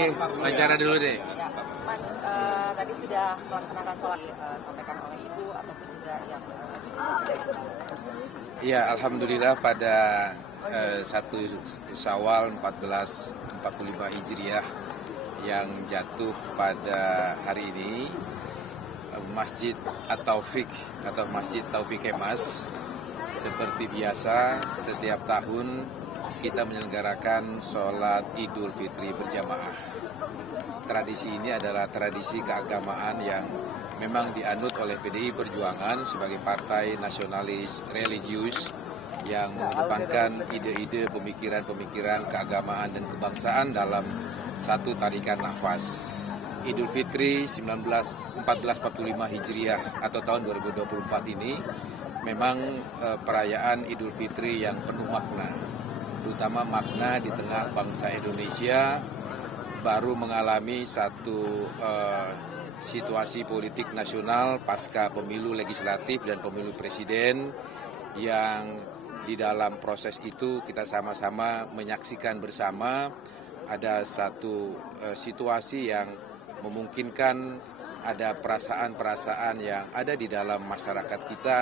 Oke, wawancara dulu deh. Ya, Mas, tadi sudah melaksanakan sholat sampaikan oleh Ibu ataupun juga yang Ya, alhamdulillah pada 1 Syawal 1445 Hijriah yang jatuh pada hari ini, Masjid At-Taufik atau Masjid Taufik Kemas seperti biasa setiap tahun kita menyelenggarakan sholat Idul Fitri berjamaah. Tradisi ini adalah tradisi keagamaan yang memang dianut oleh PDI Perjuangan sebagai partai nasionalis religius yang mengedepankan ide-ide pemikiran-pemikiran keagamaan dan kebangsaan dalam satu tarikan nafas. Idul Fitri 1445 Hijriah atau tahun 2024 ini memang perayaan Idul Fitri yang penuh makna, terutama makna di tengah bangsa Indonesia baru mengalami satu situasi politik nasional pasca pemilu legislatif dan pemilu presiden yang di dalam proses itu kita sama-sama menyaksikan bersama ada satu situasi yang memungkinkan ada perasaan-perasaan yang ada di dalam masyarakat kita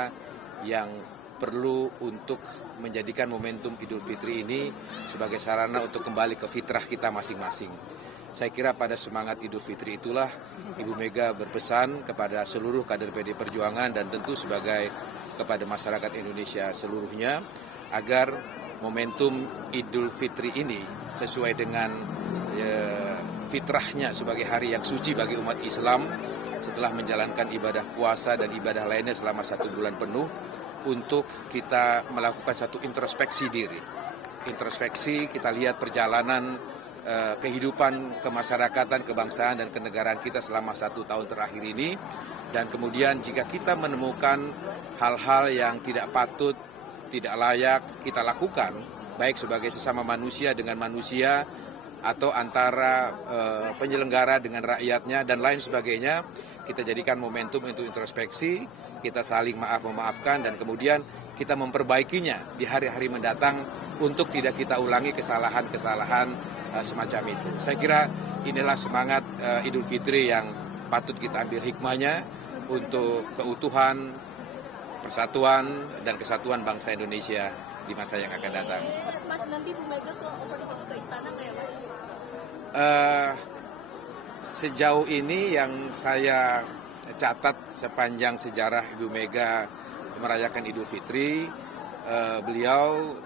yang perlu untuk menjadikan momentum Idul Fitri ini sebagai sarana untuk kembali ke fitrah kita masing-masing. Saya kira pada semangat Idul Fitri itulah Ibu Mega berpesan kepada seluruh kader PD Perjuangan dan tentu sebagai kepada masyarakat Indonesia seluruhnya agar momentum Idul Fitri ini sesuai dengan fitrahnya sebagai hari yang suci bagi umat Islam setelah menjalankan ibadah puasa dan ibadah lainnya selama 1 bulan penuh untuk kita melakukan satu introspeksi diri. Introspeksi, kita lihat perjalanan kehidupan kemasyarakatan, kebangsaan dan kenegaraan kita selama 1 tahun terakhir ini dan kemudian jika kita menemukan hal-hal yang tidak patut, tidak layak kita lakukan baik sebagai sesama manusia dengan manusia atau antara penyelenggara dengan rakyatnya dan lain sebagainya, kita jadikan momentum untuk introspeksi, kita saling memaafkan dan kemudian kita memperbaikinya di hari-hari mendatang untuk tidak kita ulangi kesalahan-kesalahan semacam itu. Saya kira inilah semangat Idul Fitri yang patut kita ambil hikmahnya untuk keutuhan, persatuan dan kesatuan bangsa Indonesia di masa yang akan datang. Mas, nanti Bu Mega ke open house ke istana nggak ya, Mas? Sejauh ini yang saya catat sepanjang sejarah Ibu Mega merayakan Idul Fitri, beliau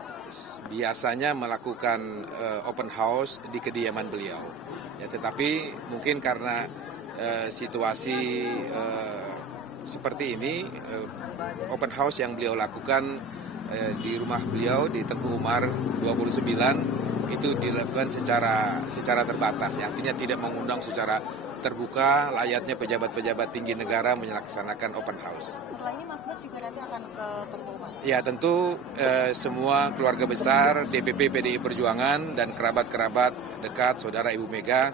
biasanya melakukan open house di kediaman beliau. Ya, tetapi mungkin karena situasi seperti ini, open house yang beliau lakukan di rumah beliau di Teguh Umar 29 itu dilakukan secara terbatas, ya, artinya tidak mengundang secara terbuka layaknya pejabat-pejabat tinggi negara melaksanakan open house. setelah ini Mas Bas juga nanti akan ke Teguh Umar. Ya tentu semua keluarga besar DPP PDI Perjuangan dan kerabat-kerabat dekat saudara Ibu Mega,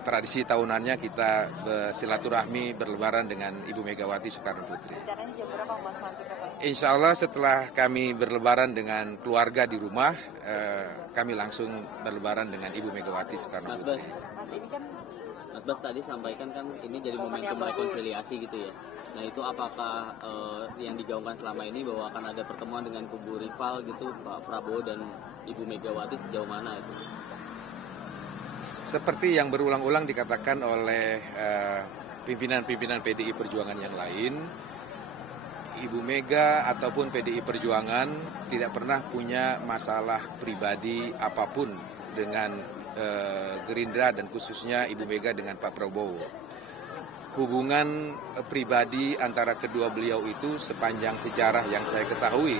tradisi tahunannya kita bersilaturahmi berlebaran dengan Ibu Megawati Soekarno Putri. Rencananya jam berapa Mas nanti ke Teguh? Insya Allah setelah kami berlebaran dengan keluarga di rumah, kami langsung berlebaran dengan Ibu Megawati Soekarno Putri. Mas, ini kan Mas Bas tadi sampaikan kan ini jadi momentum rekonsiliasi gitu ya. Nah itu apakah yang digaungkan selama ini bahwa akan ada pertemuan dengan kubu rival gitu Pak Prabowo dan Ibu Megawati sejauh mana itu? Seperti yang berulang-ulang dikatakan oleh pimpinan-pimpinan PDI Perjuangan yang lain, Ibu Mega ataupun PDI Perjuangan tidak pernah punya masalah pribadi apapun dengan Gerindra dan khususnya Ibu Mega dengan Pak Prabowo. Hubungan pribadi antara kedua beliau itu sepanjang sejarah yang saya ketahui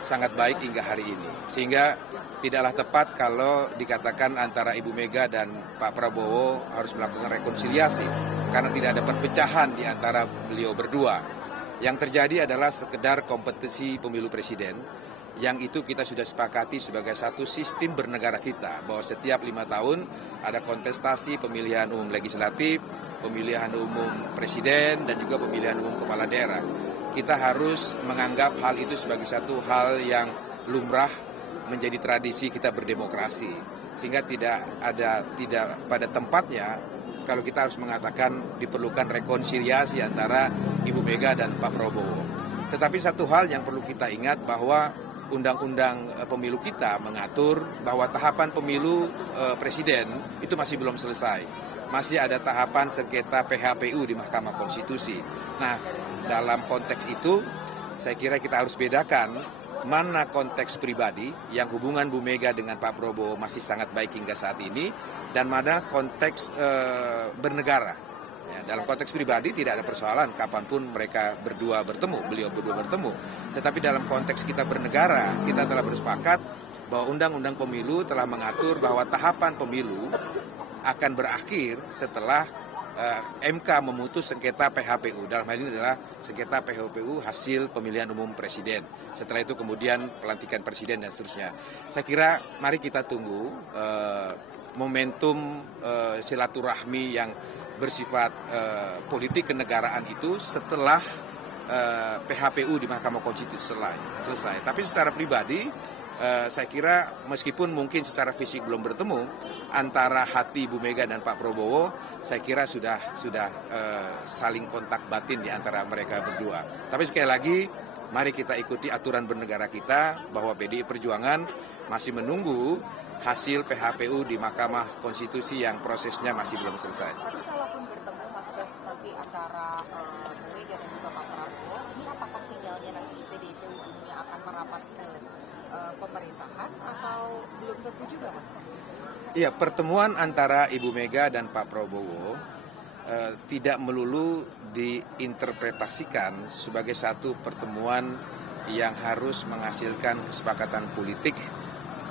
sangat baik hingga hari ini. Sehingga tidaklah tepat kalau dikatakan antara Ibu Mega dan Pak Prabowo harus melakukan rekonsiliasi karena tidak ada perpecahan di antara beliau berdua. Yang terjadi adalah sekedar kompetisi pemilu presiden yang itu kita sudah sepakati sebagai satu sistem bernegara kita bahwa setiap 5 tahun ada kontestasi pemilihan umum legislatif, pemilihan umum presiden dan juga pemilihan umum kepala daerah. Kita harus menganggap hal itu sebagai satu hal yang lumrah menjadi tradisi kita berdemokrasi. sehingga tidak pada tempatnya kalau kita harus mengatakan diperlukan rekonsiliasi antara Ibu Mega dan Pak Prabowo. Tetapi satu hal yang perlu kita ingat bahwa Undang-Undang Pemilu kita mengatur bahwa tahapan pemilu presiden itu masih belum selesai. Masih ada tahapan sengketa PHPU di Mahkamah Konstitusi. Nah, dalam konteks itu saya kira kita harus bedakan mana konteks pribadi yang hubungan Bu Mega dengan Pak Prabowo masih sangat baik hingga saat ini, dan mana konteks bernegara. Ya, dalam konteks pribadi tidak ada persoalan kapanpun mereka beliau berdua bertemu. Tetapi dalam konteks kita bernegara, kita telah bersepakat bahwa Undang-Undang Pemilu telah mengatur bahwa tahapan pemilu akan berakhir setelah MK memutus sengketa PHPU. Dalam hal ini adalah sengketa PHPU hasil pemilihan umum presiden. Setelah itu kemudian pelantikan presiden dan seterusnya. Saya kira mari kita tunggu momentum silaturahmi yang bersifat politik kenegaraan itu setelah PHPU di Mahkamah Konstitusi selesai. Tapi secara pribadi saya kira meskipun mungkin secara fisik belum bertemu antara hati Bu Mega dan Pak Prabowo, saya kira sudah saling kontak batin di antara mereka berdua. Tapi sekali lagi, mari kita ikuti aturan bernegara kita bahwa PDI Perjuangan masih menunggu hasil PHPU di Mahkamah Konstitusi yang prosesnya masih belum selesai. Tapi kalaupun bertemu Mas Des nanti antara Bu Mega dan juga Pak Prabowo, ini apakah sinyalnya nanti PDIP ujungnya akan merapat ke pemerintahan atau belum tentu juga, Mas? Iya, pertemuan antara Ibu Mega dan Pak Prabowo tidak melulu diinterpretasikan sebagai satu pertemuan yang harus menghasilkan kesepakatan politik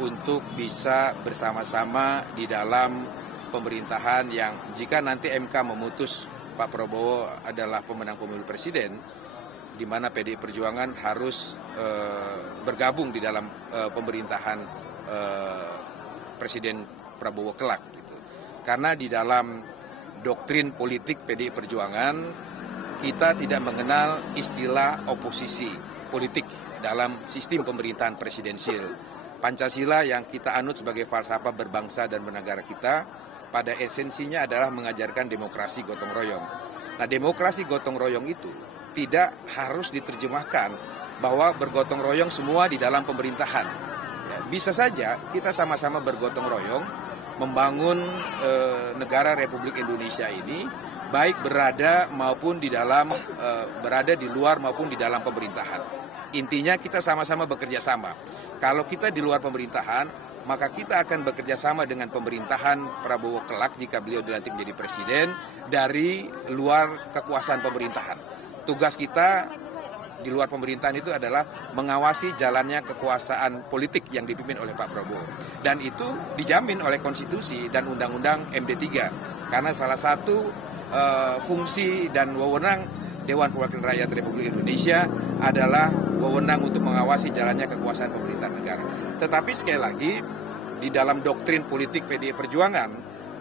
untuk bisa bersama-sama di dalam pemerintahan yang jika nanti MK memutus Pak Prabowo adalah pemenang pemilu presiden, di mana PDI Perjuangan harus bergabung di dalam pemerintahan Presiden Prabowo kelak. Gitu. Karena di dalam doktrin politik PDI Perjuangan, kita tidak mengenal istilah oposisi politik dalam sistem pemerintahan presidensial. Pancasila yang kita anut sebagai falsafah berbangsa dan bernegara kita, pada esensinya adalah mengajarkan demokrasi gotong royong. Nah, demokrasi gotong royong itu tidak harus diterjemahkan bahwa bergotong royong semua di dalam pemerintahan. Ya, bisa saja kita sama-sama bergotong royong membangun negara Republik Indonesia ini, baik berada di luar maupun di dalam pemerintahan. Intinya kita sama-sama bekerja sama. Kalau kita di luar pemerintahan, maka kita akan bekerja sama dengan pemerintahan Prabowo kelak jika beliau dilantik menjadi presiden dari luar kekuasaan pemerintahan. Tugas kita di luar pemerintahan itu adalah mengawasi jalannya kekuasaan politik yang dipimpin oleh Pak Prabowo. Dan itu dijamin oleh konstitusi dan undang-undang MD3. Karena salah satu fungsi dan wewenang Dewan Perwakilan Rakyat Republik Indonesia adalah wewenang untuk mengawasi jalannya kekuasaan pemerintahan negara. Tetapi sekali lagi, di dalam doktrin politik PDI Perjuangan,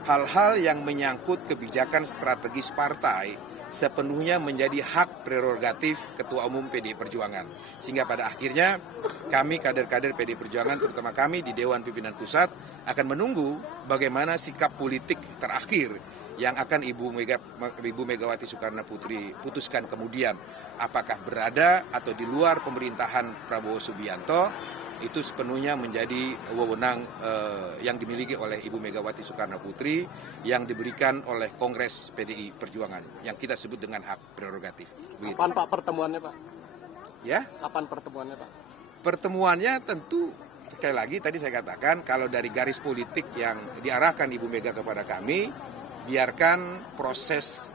hal-hal yang menyangkut kebijakan strategis partai sepenuhnya menjadi hak prerogatif Ketua Umum PDI Perjuangan. Sehingga pada akhirnya kami kader-kader PDI Perjuangan, terutama kami di Dewan Pimpinan Pusat, akan menunggu bagaimana sikap politik terakhir yang akan Ibu Megawati Soekarno Putri putuskan kemudian. Apakah berada atau di luar pemerintahan Prabowo Subianto, itu sepenuhnya menjadi wewenang yang dimiliki oleh Ibu Megawati Soekarno Putri yang diberikan oleh Kongres PDI Perjuangan yang kita sebut dengan hak prerogatif. Begitu. Kapan Pak pertemuannya Pak? Ya? Kapan pertemuannya Pak? Pertemuannya tentu sekali lagi tadi saya katakan kalau dari garis politik yang diarahkan Ibu Mega kepada kami, biarkan proses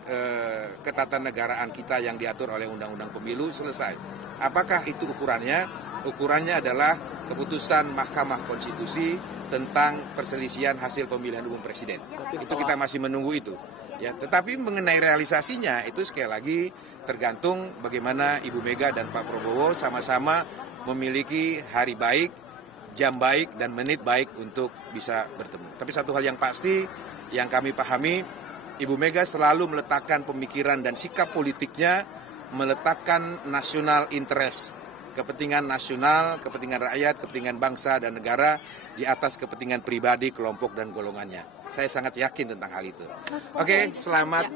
ketatanegaraan kita yang diatur oleh Undang-Undang Pemilu selesai. Apakah itu ukurannya? Ukurannya adalah keputusan Mahkamah Konstitusi tentang perselisihan hasil pemilihan umum presiden. Itu kita masih menunggu itu. Ya, tetapi mengenai realisasinya itu sekali lagi tergantung bagaimana Ibu Mega dan Pak Prabowo sama-sama memiliki hari baik, jam baik, dan menit baik untuk bisa bertemu. Tapi satu hal yang pasti yang kami pahami, Ibu Mega selalu meletakkan pemikiran dan sikap politiknya meletakkan national interest, kepentingan nasional, kepentingan rakyat, kepentingan bangsa dan negara di atas kepentingan pribadi, kelompok, dan golongannya. Saya sangat yakin tentang hal itu. Oke, selamat.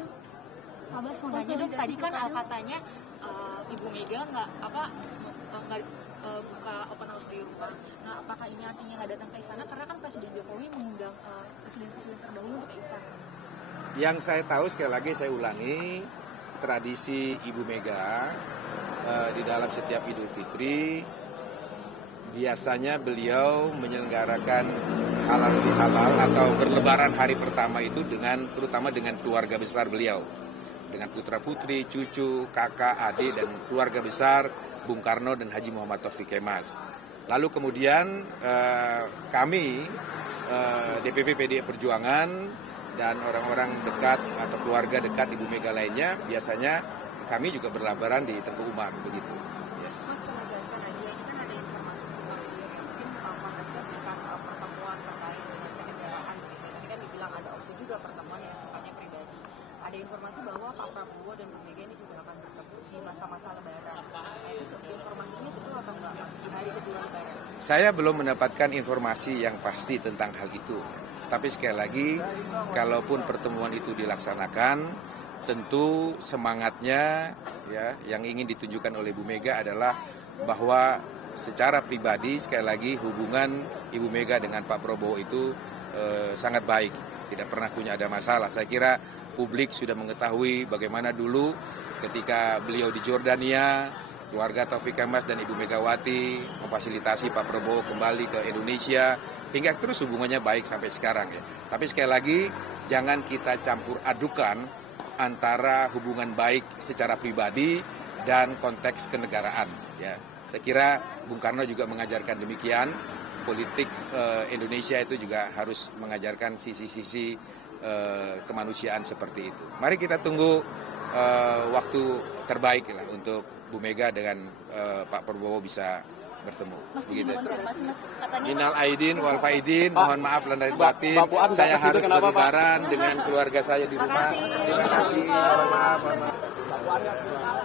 Abas mau nanya dong, tadi kan katanya Ibu Mega nggak buka open house di rumah. Nah, apakah ini artinya nggak datang ke istana? Karena kan Presiden Jokowi mengundang presiden-presiden terdahulu untuk ke istana. Yang saya tahu, sekali lagi saya ulangi, tradisi Ibu Mega di dalam setiap Idul Fitri, biasanya beliau menyelenggarakan halal bihalal atau berlebaran hari pertama itu terutama dengan keluarga besar beliau. Dengan putra-putri, cucu, kakak, adik, dan keluarga besar Bung Karno dan Haji Muhammad Taufik Kemas. Lalu kemudian kami, DPP PDI Perjuangan, dan orang-orang dekat atau keluarga dekat Ibu Mega lainnya, biasanya kami juga berlebaran di Tengku Umar, begitu. Mas, penegasan aja, ini kan ada informasi simpang siur yang mungkin konteksnya bukan pertemuan terkait dengan kenegaraan. Tadi kan dibilang ada opsi juga pertemuan yang sifatnya pribadi. Ada informasi bahwa Pak Prabowo dan Bu Mega ini juga akan bertemu di masa-masa Lebaran. Nah, itu informasinya betul atau enggak, Mas, di hari kedua Lebaran? Saya belum mendapatkan informasi yang pasti tentang hal itu. Tapi sekali lagi, kalaupun pertemuan itu dilaksanakan, tentu semangatnya ya yang ingin ditunjukkan oleh Bu Mega adalah bahwa secara pribadi, sekali lagi, hubungan Ibu Mega dengan Pak Prabowo itu sangat baik, tidak pernah punya ada masalah. Saya kira publik sudah mengetahui bagaimana dulu ketika beliau di Jordania, keluarga Taufik Kemas dan Ibu Megawati memfasilitasi Pak Prabowo kembali ke Indonesia, hingga terus hubungannya baik sampai sekarang ya. Tapi sekali lagi, jangan kita campur adukan antara hubungan baik secara pribadi dan konteks kenegaraan ya. Saya kira Bung Karno juga mengajarkan demikian. Politik Indonesia itu juga harus mengajarkan sisi-sisi kemanusiaan seperti itu. Mari kita tunggu waktu terbaik lah untuk Bu Mega dengan Pak Prabowo bisa bertemu. Mas, begitu. konfirmasi, Mas. Katanya Minal aidin wal faidin, mohon maaf lahir batin. Saya harus berlebaran dengan keluarga saya di rumah. Terima kasih. Terima kasih. Mohon maaf.